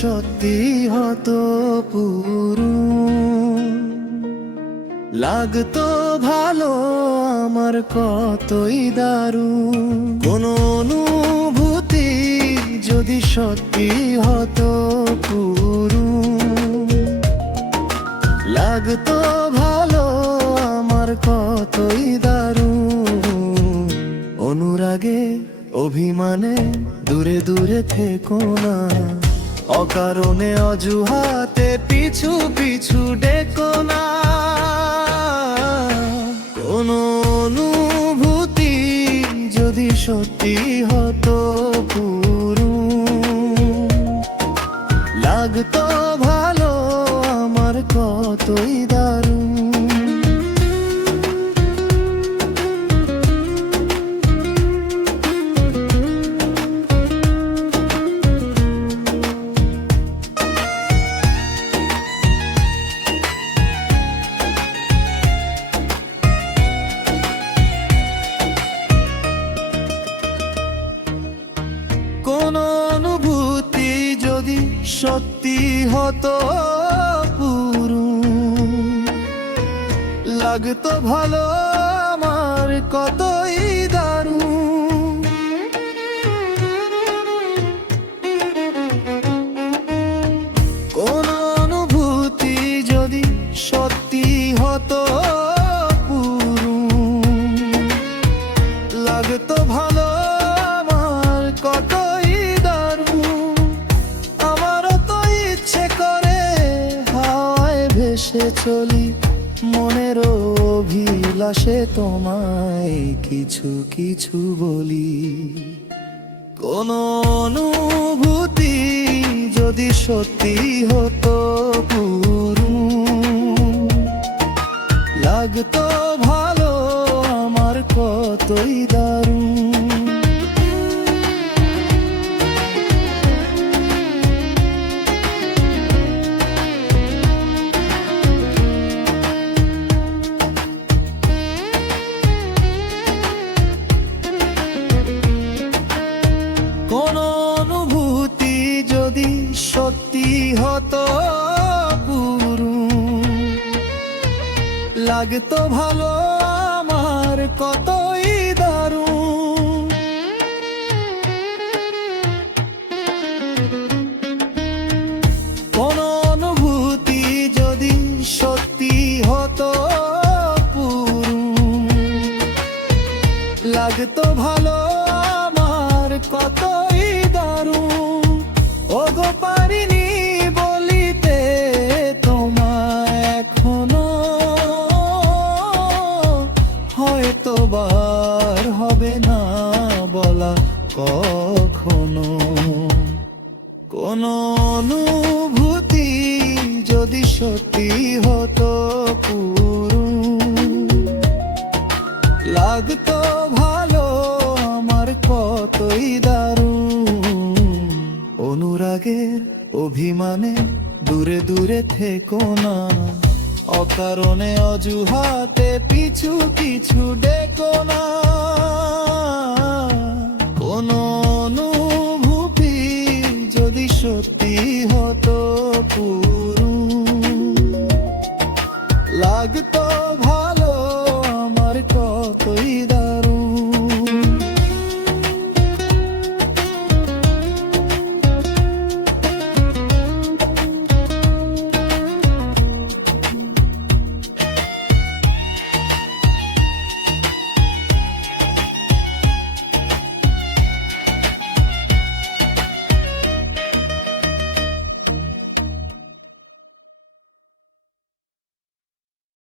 সত্যি হতো পুরো, লাগতো ভালো আমার কতই দারুণ। কোন অনুভূতি যদি সত্যি হতো পুরো, লাগতো ভালো আমার কতই দারুণ। অনুরাগে অভিমানে দূরে দূরে থেকো না, অকারণে অজুহাতে পিছু পিছু ডেকো না। কোন অনুভূতি যদি সত্যি হতো পুরো, লাগতো ভালো আমার কতই দারুণ। কোন অনুভূতি যদি সত্যি হতো পুরো, লাগতো ভালো আমার কতই দারুণ। কোন অনুভূতি যদি সত্যি হতো পুরো, লাগতো ভালো আমার কতই দারুণ। আমারও তো ইচ্ছে করে হাওয়ায় ভেসে চলি, মনের অভিলাষে তোমায় কিছু কিছু বলি। কোন অনুভূতি যদি সত্যি হতো পুরো, লাগতো ভালো আমার কতই দারুণ। কোন অনুভূতি যদি সত্যি হতো পুরো, লাগতো ভালো আমার কতই দারুণ। কোন অনুভূতি যদি সত্যি হতো পুরো, লাগতো ভালো আমার কতই দারুণ। ওগো পারিনি বলিতে তোমায় এখনো, হয়তো বার হবে না বলা কখনো। কোন অনুভূতি যদি সত্যি হতো পুরো, লাগতো ভালো আমার কতই দারুণ। অনুরাগের অভিমানে দূরে দূরে থেকো না, অকারণে অজুহাতে পিছু পিছু ডেকো না। কোন অনুভূতি যদি সত্যি হতো পুরো,